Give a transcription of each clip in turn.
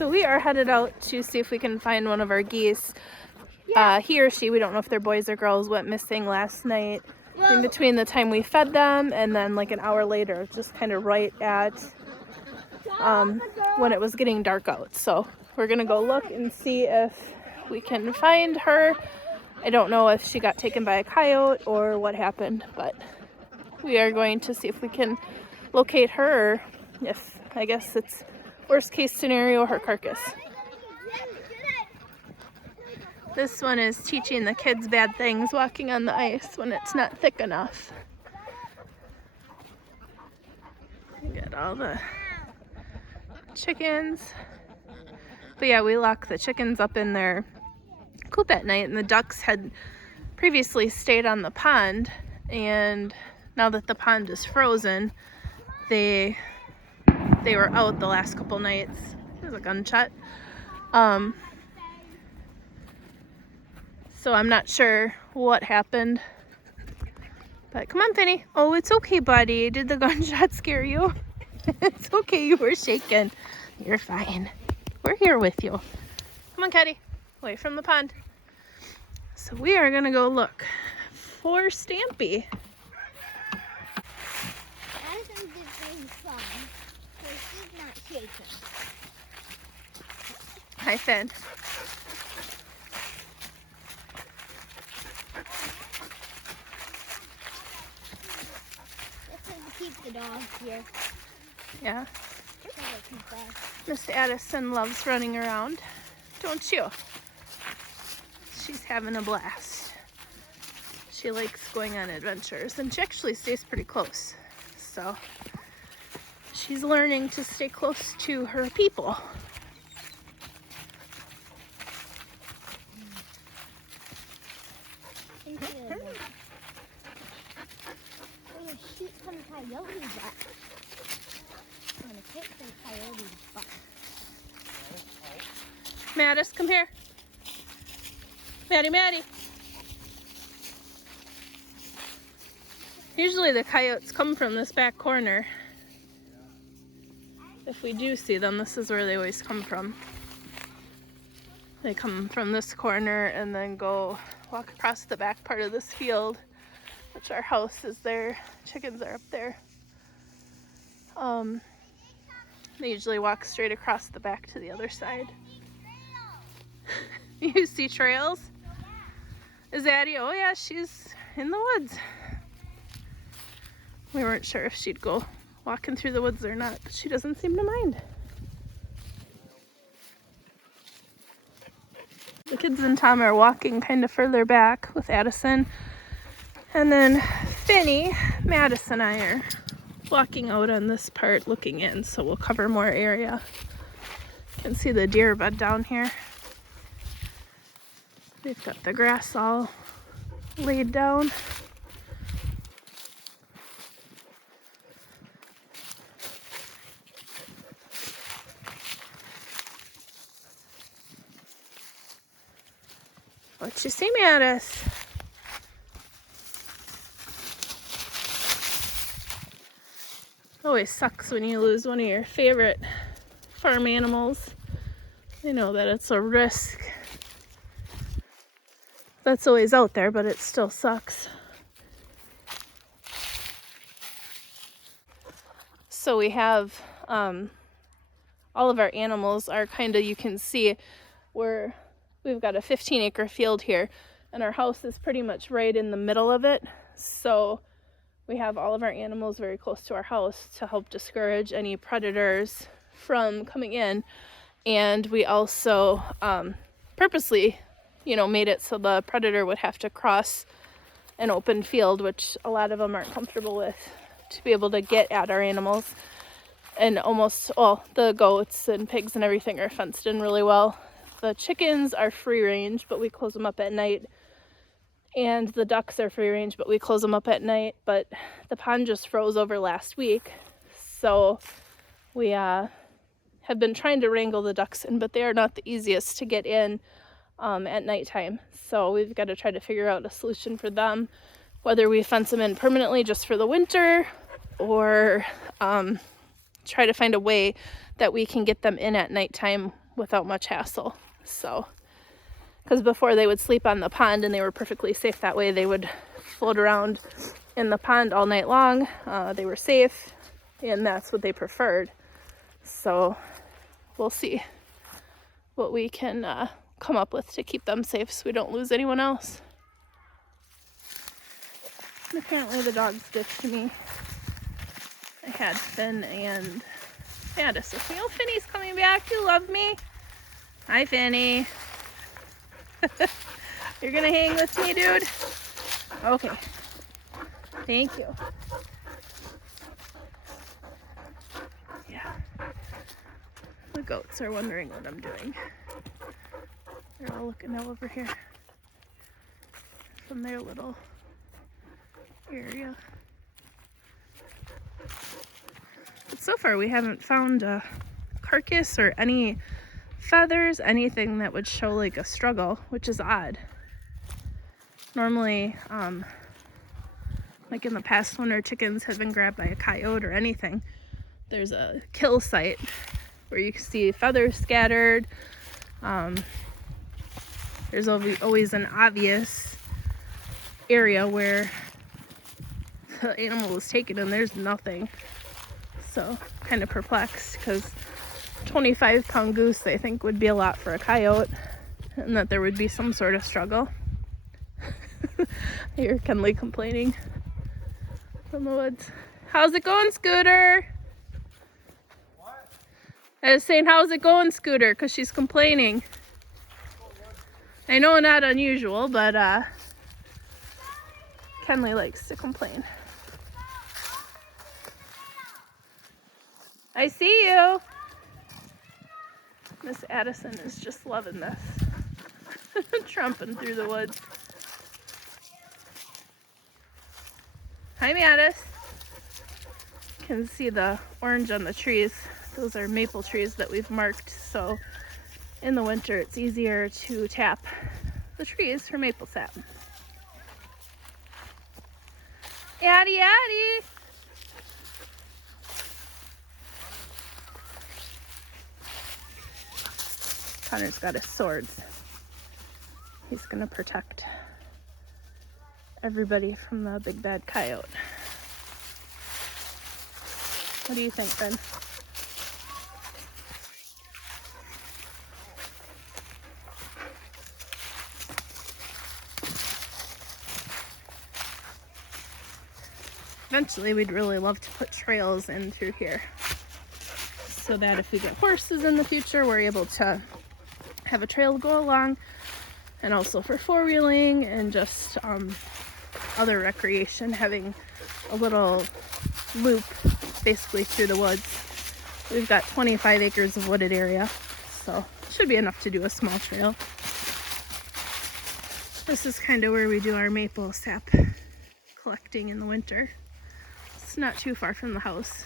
So we are headed out to see if we can find one of our geese. He or she, we don't know if they're boys or girls, went missing last night in between the time we fed them and then like an hour later, just kind of right at when it was getting dark out. So we're gonna go look and see if we can find her. I don't know if she got taken by a coyote or what happened, but we are going to see if we can locate her, or if, I guess it's worst case scenario, her carcass. This one is teaching the kids bad things, walking on the ice when it's not thick enough. Get all the chickens. But yeah, we lock the chickens up in their coop at night, and the ducks had previously stayed on the pond, and now that the pond is frozen, they were out the last couple nights. There's a gunshot. So I'm not sure what happened. But come on, Finny. Oh, it's okay, buddy. Did the gunshot scare you? It's okay, you were shaken. You're fine. We're here with you. Come on, Caddy. Away from the pond. So we are gonna go look for Stampy. Addison's being fun, so she's not shaken. Hi, Finn. Keep the dog here. Yeah. Miss Addison loves running around, don't you? She's having a blast. She likes going on adventures, and she actually stays pretty close. So she's learning to stay close to her people. Shoot some coyotes up. I'm gonna kick some coyotes butt. Mattis, come here. Maddie. Usually the coyotes come from this back corner. If we do see them, this is where they always come from. They come from this corner and then go walk across the back part of this field, which our house is there. Chickens are up there. They usually walk straight across the back to the other side. You see trails? Is Addie? Oh yeah, she's in the woods. We weren't sure if she'd go walking through the woods or not, but she doesn't seem to mind. The kids and Tom are walking kind of further back with Addison. And then Finny, Mattis, and I are walking out on this part looking in, so we'll cover more area. You can see the deer bed down here. They've got the grass all laid down. What you see, Mattis? Always sucks when you lose one of your favorite farm animals. I know that it's a risk that's always out there, but it still sucks. So we have all of our animals are kind of, you can see we've got a 15-acre field here, and our house is pretty much right in the middle of it. So we have all of our animals very close to our house to help discourage any predators from coming in. And we also purposely, made it so the predator would have to cross an open field, which a lot of them aren't comfortable with, to be able to get at our animals. And almost all the goats and pigs and everything are fenced in really well. The chickens are free range, but we close them up at night. And the ducks are free range, but we close them up at night. But the pond just froze over last week, so we have been trying to wrangle the ducks in, but they are not the easiest to get in at nighttime. So we've got to try to figure out a solution for them, whether we fence them in permanently just for the winter, or try to find a way that we can get them in at nighttime without much hassle. So, because before they would sleep on the pond and they were perfectly safe that way. They would float around in the pond all night long. They were safe, and that's what they preferred. So we'll see what we can come up with to keep them safe so we don't lose anyone else. And apparently the dogs ditched me. I had Finn and Addis with me. Oh, Finny's coming back. You love me. Hi, Finny. You're gonna hang with me, dude? Okay. Thank you. Yeah. The goats are wondering what I'm doing. They're all looking over here from their little area. But so far we haven't found a carcass or any feathers, anything that would show like a struggle, which is odd. Normally, like in the past when our chickens have been grabbed by a coyote or anything, there's a kill site where you can see feathers scattered. There's always an obvious area where the animal was taken and there's nothing. So kind of perplexed because 25-pound goose I think would be a lot for a coyote, and that there would be some sort of struggle. I hear Kenley complaining from the woods. How's it going, Scooter? What? I was saying, how's it going, Scooter? Because she's complaining. I know, not unusual, but Kenley likes to complain. I see you. Miss Addison is just loving this. Trumping through the woods. Hi, Mattis. You can see the orange on the trees. Those are maple trees that we've marked, so in the winter it's easier to tap the trees for maple sap. Addie, Addie! Connor's got his swords. He's gonna protect everybody from the big bad coyote. What do you think, Ben? Eventually, we'd really love to put trails in through here so that if we get horses in the future, we're able to have a trail to go along, and also for four-wheeling and just other recreation, having a little loop basically through the woods. We've got 25 acres of wooded area, so it should be enough to do a small trail. This is kind of where we do our maple sap collecting in the winter. It's not too far from the house,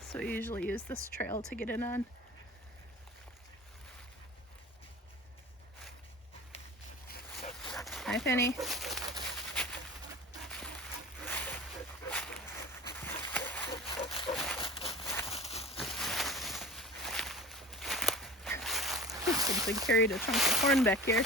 so we usually use this trail to get in on. Hi, Penny. Something carried a chunk of corn back here.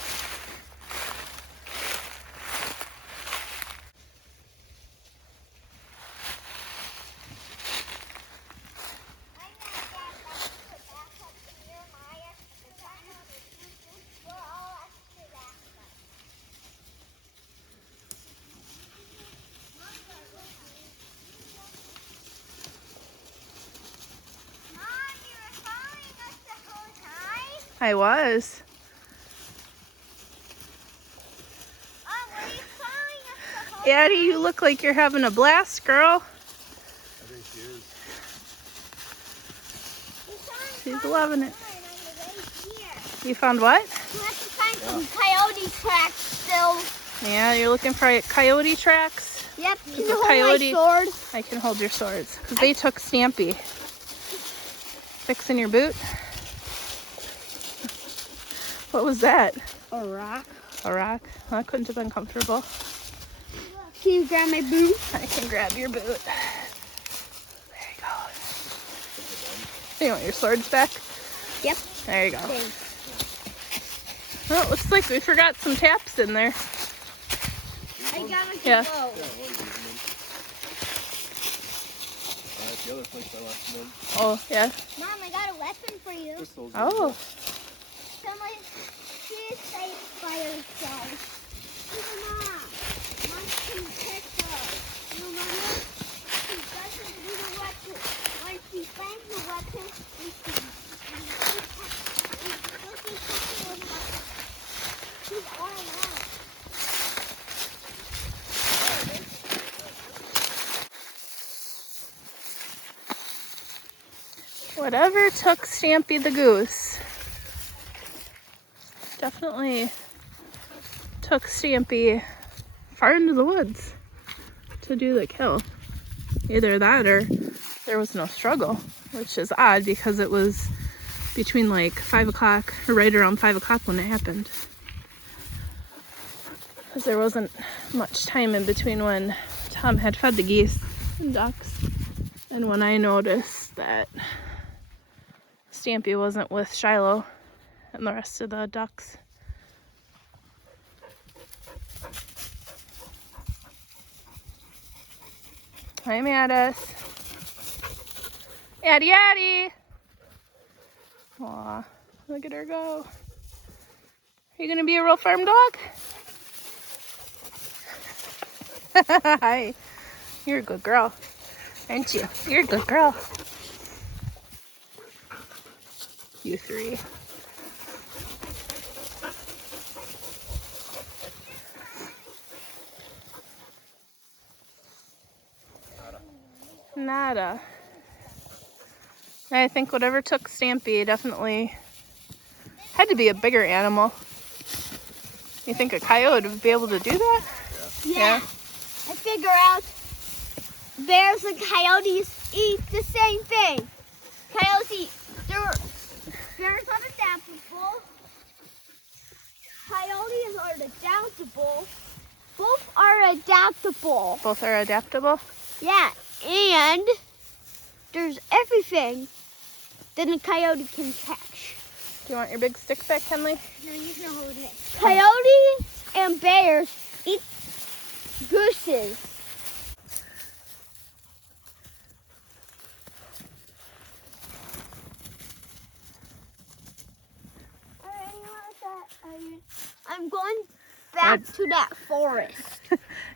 I was. Were you following us the whole Addie, you look like you're having a blast, girl. I think she is. She's loving it. On the way here. You found what? We have to find some coyote tracks still. Yeah, you're looking for coyote tracks? Yep. Can There's you a hold coyote. my sword? I can hold your swords. Because they took Stampy. Fixing your boot? What was that? A rock. A rock? That couldn't have been comfortable. Can you grab my boot? I can grab your boot. There you go. You want your swords back? Yep. There you go. Thanks. Well, it looks like we forgot some taps in there. I gotta Yeah. go. Yeah, one of these men. That's the other place I left them. Oh, yeah. Mom, I got a weapon for you. Pistols. Oh. Somebody, she's safe by herself. Mom, Mom can pick her. You remember? She doesn't need a weapon. When she finds a weapon, she's all alone. Whatever took Stampy the goose definitely took Stampy far into the woods to do the kill. Either that or there was no struggle, which is odd because it was between like 5 o'clock or right around 5 o'clock when it happened. Because there wasn't much time in between when Tom had fed the geese and ducks and when I noticed that Stampy wasn't with Shiloh and the rest of the ducks. Hi, Mattis. Addie, Addie. Aw, look at her go. Are you gonna be a real farm dog? Hi. You're a good girl, aren't you? You're a good girl. You three. Nada. I think whatever took Stampy definitely had to be a bigger animal. You think a coyote would be able to do that? Yeah. I figure out bears and coyotes eat the same thing. Coyotes, bears are adaptable. Coyotes are adaptable. Both are adaptable. Both are adaptable? Yeah, and there's everything that a coyote can catch. Do you want your big stick back, Kenley? No, you can hold it. Coyotes and bears eat gooses. I'm going back to that forest.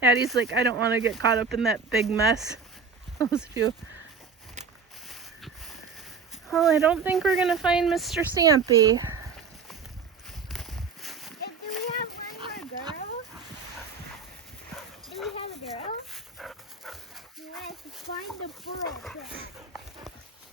Addie's like, I don't want to get caught up in that big mess. Those few. Well, I don't think we're gonna find Mr. Stampy. Do we have one more girl? Do we have a girl? Let's find the girl.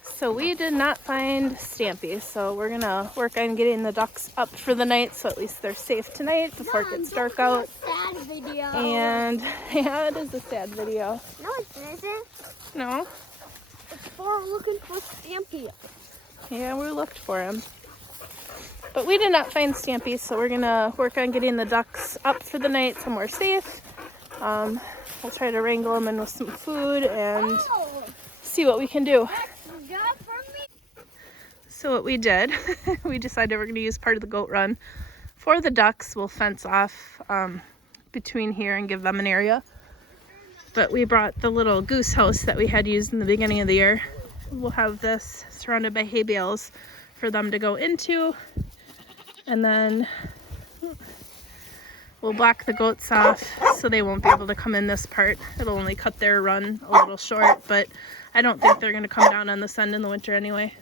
So we did not find Stampy, so we're gonna work on getting the ducks up for the night so at least they're safe tonight before it gets dark out. Sad video. And yeah, it is a sad video. No, it isn't. No? It's for looking for Stampy. Yeah, we looked for him. But we did not find Stampy, so we're gonna work on getting the ducks up for the night somewhere safe. We'll try to wrangle them in with some food and see what we can do. So what we did, we decided we're going to use part of the goat run for the ducks. We'll fence off between here and give them an area. But we brought the little goose house that we had used in the beginning of the year. We'll have this surrounded by hay bales for them to go into. And then we'll block the goats off so they won't be able to come in this part. It'll only cut their run a little short, but I don't think they're going to come down on this end in the winter anyway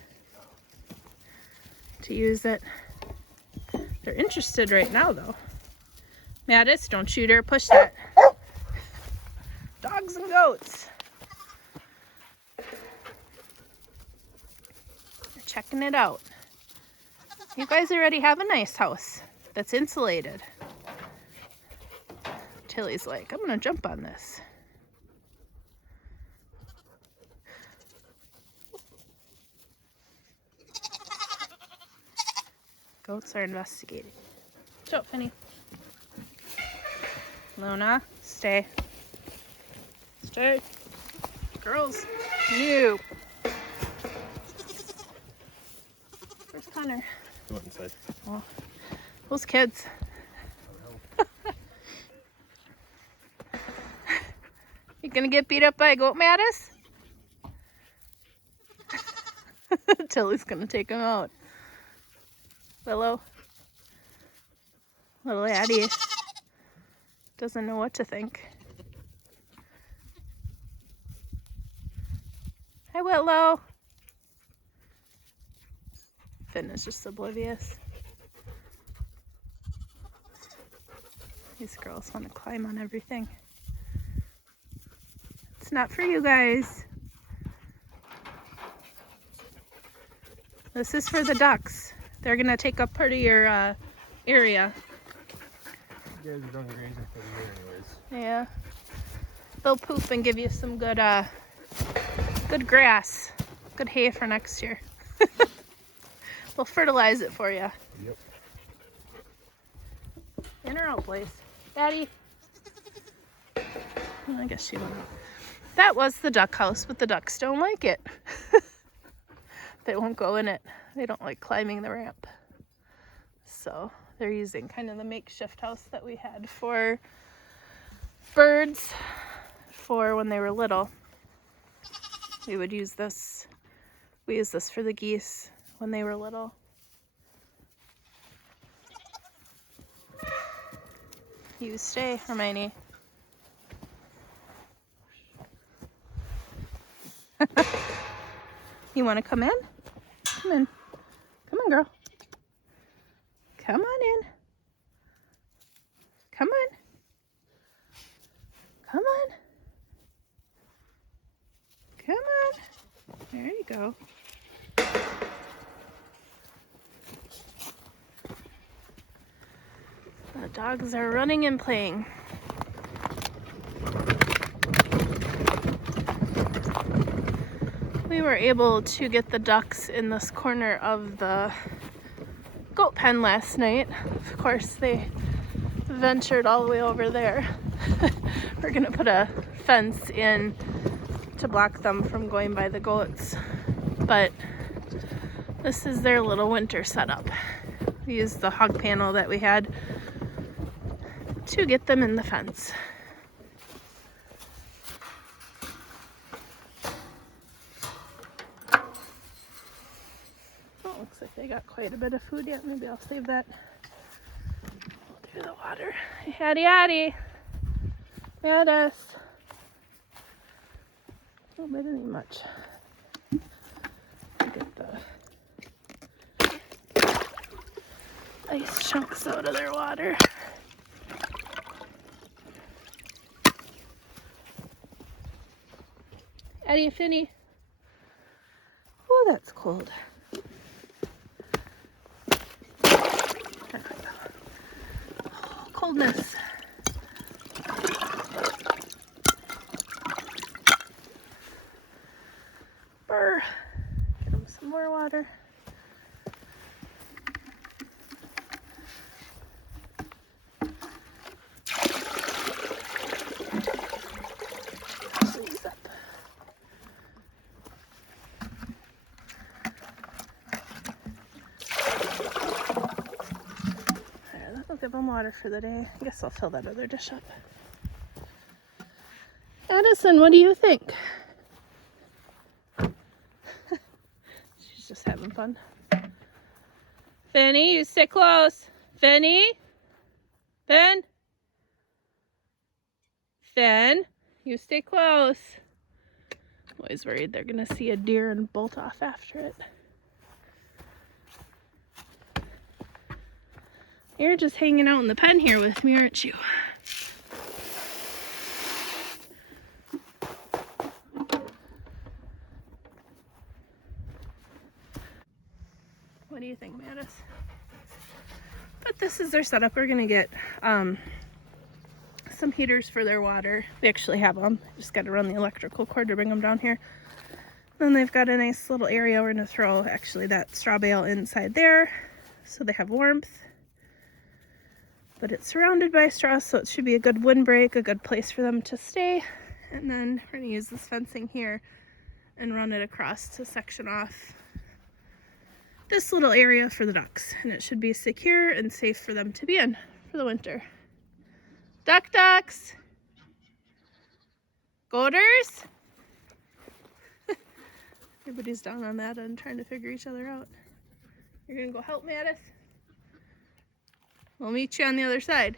to use it. They're interested right now though. Mattis, don't shoot her, push that. Dogs and goats. They're checking it out. You guys already have a nice house that's insulated. Tilly's like, I'm gonna jump on this. Goats are investigating. Show, Penny. Luna, stay. Stay. Girls, you. Connor? Go inside. Oh, those kids. You gonna get beat up by a goat, Mattis? Tilly's gonna take him out. Willow. Little Addie doesn't know what to think. Hi, Willow. Finn is just oblivious. These girls want to climb on everything. It's not for you guys. This is for the ducks. They're gonna take up part of your area. You guys are done grazing for the year anyways. Yeah. They'll poop and give you some good good grass. Good hay for next year. We'll fertilize it for you. Yep. In or out, place. Daddy. I guess she went out. That was the duck house, but the ducks don't like it. They won't go in it. They don't like climbing the ramp. So they're using kind of the makeshift house that we had for birds for when they were little. We would use this. We used this for the geese when they were little. You stay, Hermione. You want to come in? Come in. Come on, girl. Come on in. Come on. Come on. Come on. There you go. The dogs are running and playing. We were able to get the ducks in this corner of the goat pen last night. Of course, they ventured all the way over there. We're gonna put a fence in to block them from going by the goats. But this is their little winter setup. We used the hog panel that we had to get them in the fence. Oh, looks like they got quite a bit of food yet. Maybe I'll save that. We'll do the water. Hattie, Hattie. Mattis. Oh, they didn't eat much. Get the ice chunks out of their water. Addie and Finny. Oh, that's cold. Oh, coldness. Brr. Get them some more water. Freeze up. There, that'll give them water for the day. I guess I'll fill that other dish up. Addison, what do you think? She's just having fun. Finny, you sit close. Finny? Finn? Finn, you stay close. Always worried they're gonna see a deer and bolt off after it. You're just hanging out in the pen here with me, aren't you? What do you think, Mattis? But this is their setup. We're gonna get some heaters for their water. They actually have them. Just got to run the electrical cord to bring them down here. Then they've got a nice little area we're gonna throw actually that straw bale inside there, so they have warmth. But it's surrounded by straw, so it should be a good windbreak, a good place for them to stay. And then we're gonna use this fencing here and run it across to section off this little area for the ducks, and it should be secure and safe for them to be in for the winter. Ducks! Goaters? Everybody's down on that end trying to figure each other out. You're gonna go help Mattis? We'll meet you on the other side.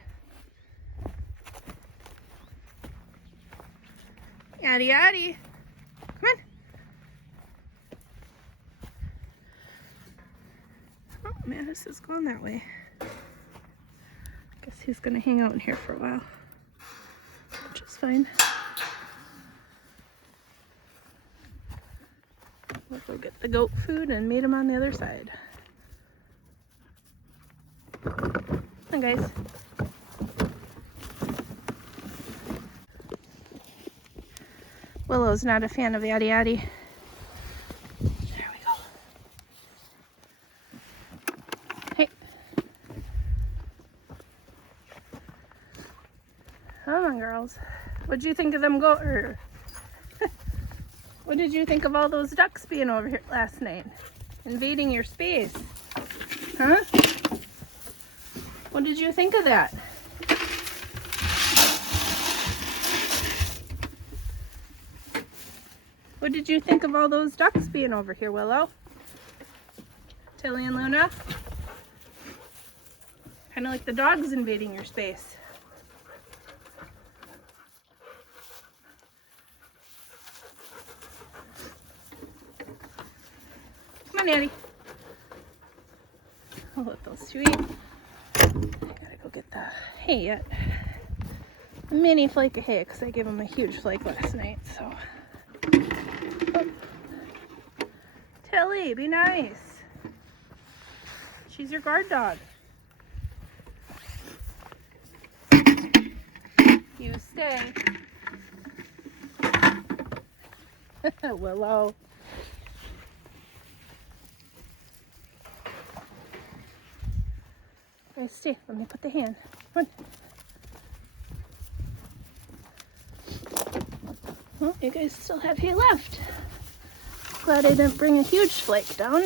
Yaddy yaddy. Come on. Oh, Mattis is going that way. Guess he's gonna hang out in here for a while, which is fine. We'll go get the goat food and meet him on the other side. Come on, guys. Willow's not a fan of yaddy yaddy. There we go. Hey. Come on, girls. What'd you think of them What did you think of all those ducks being over here last night? Invading your space. Huh? What did you think of that? What did you think of all those ducks being over here, Willow? Tilly and Luna? Kind of like the dogs invading your space. Come on, Addie. I'll let those two eat. I gotta go get the hay yet. A mini flake of hay, because I gave them a huge flake last night, so. Oh. Tilly, be nice. She's your guard dog. You stay. Willow. Guys, stay. Let me put the hand. Come on. Well, you guys still have hay left. Glad I didn't bring a huge flake down.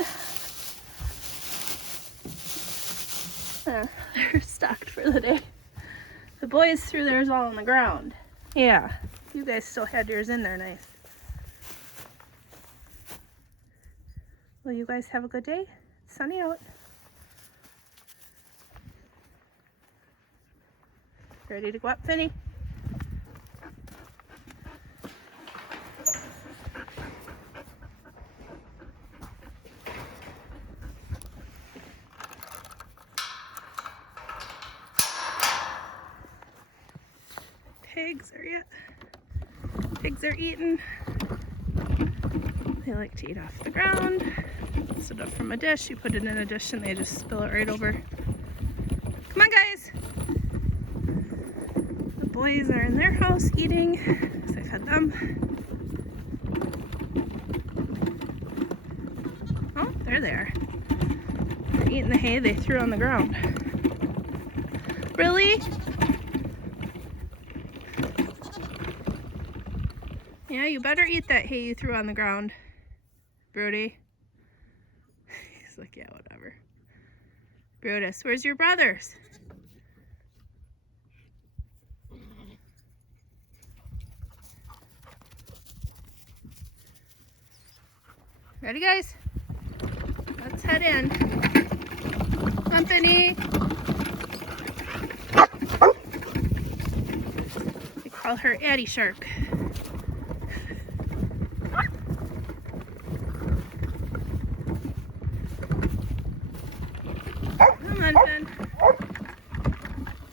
They're stocked for the day. The boys threw theirs all on the ground. Yeah, you guys still had yours in there nice. Well, you guys have a good day. It's sunny out. Ready to go up, Finny? Pigs are eating. They like to eat off the ground. Stood up from a dish, you put it in a dish and they just spill it right over. Come on, guys. The boys are in their house eating, because I fed them. Oh, they're there. They're eating the hay they threw on the ground. Really? Yeah, you better eat that hay you threw on the ground, Brody. He's like, yeah, whatever. Brutus, where's your brothers? Ready, guys? Let's head in. Company. We call her Addie Shark. Come on, Finn.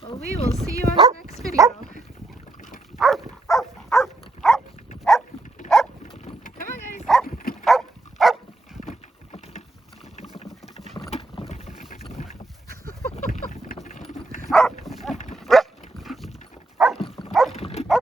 Well, we will see you on the next video.